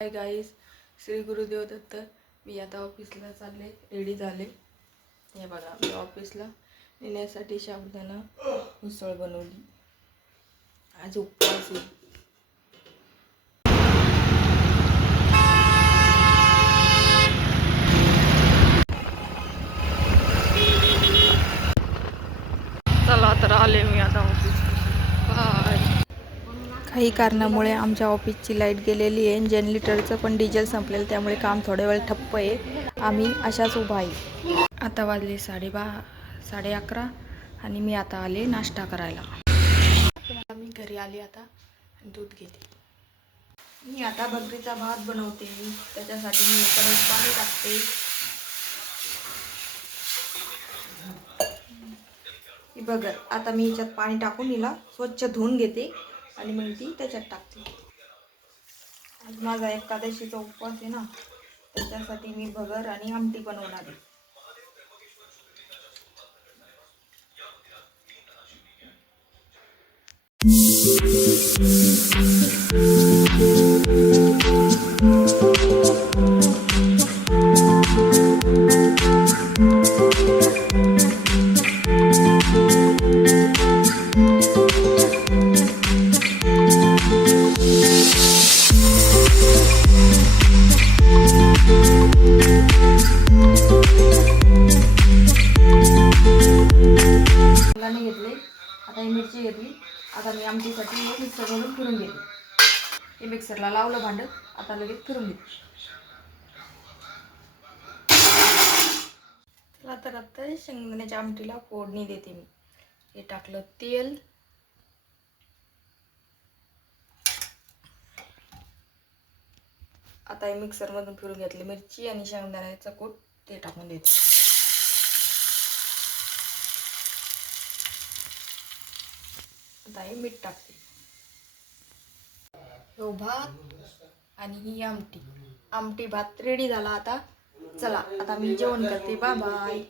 Hi guys, Shri Gurudev Datta. मी आता ऑफिसला चालले, रेडी झाले. हे बघा, मी ऑफिसला नेण्यासाठी साबुदाणा उसळ बनवली. आज उपवास आहे. चला तर आले मी आता ऑफिस. काही कारणामुळे आमच्या ऑफिसची लाईट गेलेली आहे. जनरेटरचं पण डिझेल संपलेलं, त्यामुळे काम थोड्या वेळ ठप्प आहे. आम्ही अशाच उभा आहे. आता वाजले 11:30 आणि मी आता आले नाश्ता करायला. मी घरी आले आता दूध घेते. मी आता बकरीचा भात बनवते. त्याच्यासाठी मी परत पाणी टाकते. बघा, आता मी याच्यात पाणी टाकून हिला स्वच्छ धुवून घेते आणि मग ती त्याच्यात टाकते. आज माझा एकादशीचा उपवास आहे ना, त्याच्यासाठी मी भगर आणि आमटी बनवणार आहे. घेतले आता ही मिरची घेतली. आता मी आमटीसाठी मिक्सरमधून फिरून घेते. हे मिक्सरला लावलं भांड, आता लगेच फिरून घेते. तर आता शेंगदाण्याच्या आमटीला फोडणी देते मी. हे टाकलं तेल, आता हे मिक्सरमधून फिरून घेतली मिरची आणि शेंगदाण्याचं कूट ते टाकून देते. आता हे मीठ टाकते. हो भात आणि ही आमटी भात रेडी झाला. आता चला, आता मी जेवण करते. Bye bye.